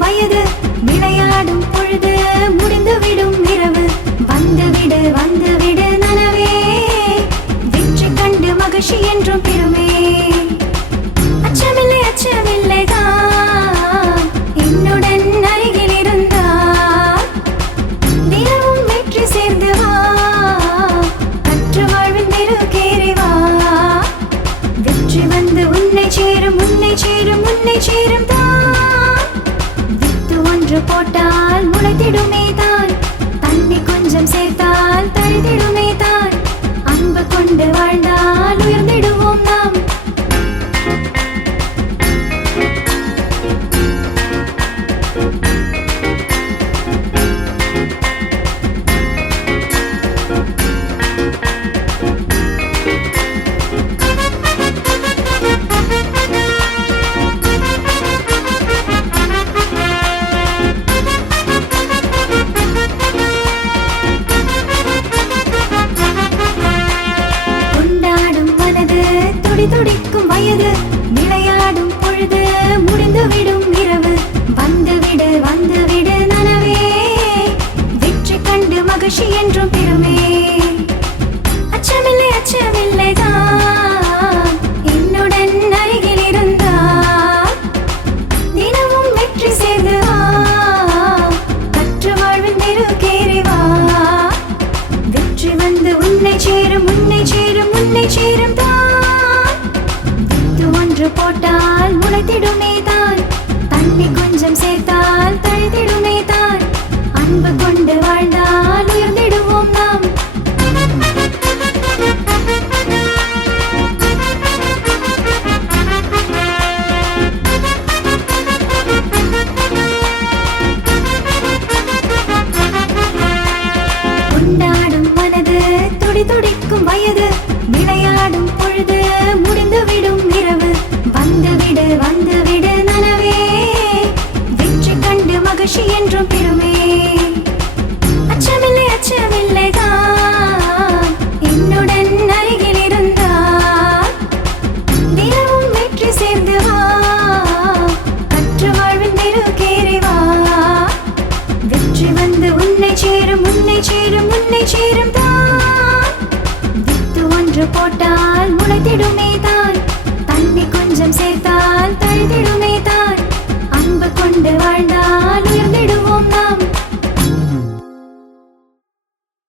வயது விளையாடும் பொழுது முடிந்துவிடும் இரவு வந்துவிடு வந்துவிடு நனவே வெற்றி கண்டு மகிழ்ச்சி என்றும் பெருமே அச்சமில்லை அச்சமில்லைதான் என்னுடன் அருகில் இருந்தால் தினமும் வெற்றி சேர்ந்து வா கற்று வாழ்வின் நெருக்கேறி வா வெற்றி வந்து உன்னை சேரும் உன்னை சேரும் உன்னை சேரும் தான் வித்து ஒன்று போட்டால் முளைத்திடுமே தான் தண்ணி கொஞ்சம் சேர்த்தால் தழுதிடுமே தான் அன்பு கொண்டு வாழ்ந்தால் உயர்ந்திடுவோம் நாம் துடிக்கும் வயது விளையாடும் பொழுது முடிந்துவிடும் இரவு வந்துவிடு வந்துவிடு நனவே வெற்றி கண்டு மகிழ்ச்சி என்றும் பெருமே அச்சமில்லை அச்சமில்லைதான் என்னுடன் அருகில் இருந்தால் தினமும் வெற்றி சேர்ந்து வா கற்று வாழ்வின் நெருக்கேறி வா வெற்றி வந்து உன்னை சேரும் உன்னை சேரும் உன்னை சேரும் தான் போட்டால் முளைத்திடுமே தான் தண்ணி கொஞ்சம் சேர்த்தால் தழுதிடுமே தான் அன்பு கொண்டு வாழ்ந்தால் உயர்ந்திடுவோம் நாம் கொண்டாடும் மனது துடிக்கும் வயது விளையாடும் பொழுது முடிந்துவிடும் இரவு வந்துவிடு வந்துவிடு நனவே வெற்றி கண்டு மகிழ்ச்சி என்றும் பெருமே அச்சமில்லை அச்சமில்லைதான் என்னுடன் அருகில் இருந்தால் தினமும் வெற்றி சேர்ந்து வா கற்று வாழ்வின் நெருக்கேறி வா வெற்றி வந்து உன்னை சேரும் உன்னை சேரும் உன்னை சேரும் தான் வித்து ஒன்று போட்டால் முளைத்திடுமே தான் தண்ணி கொஞ்சம் சேர்த்தால் தழுதிடுமே தான் அன்பு கொண்டு வாழ்ந்தால்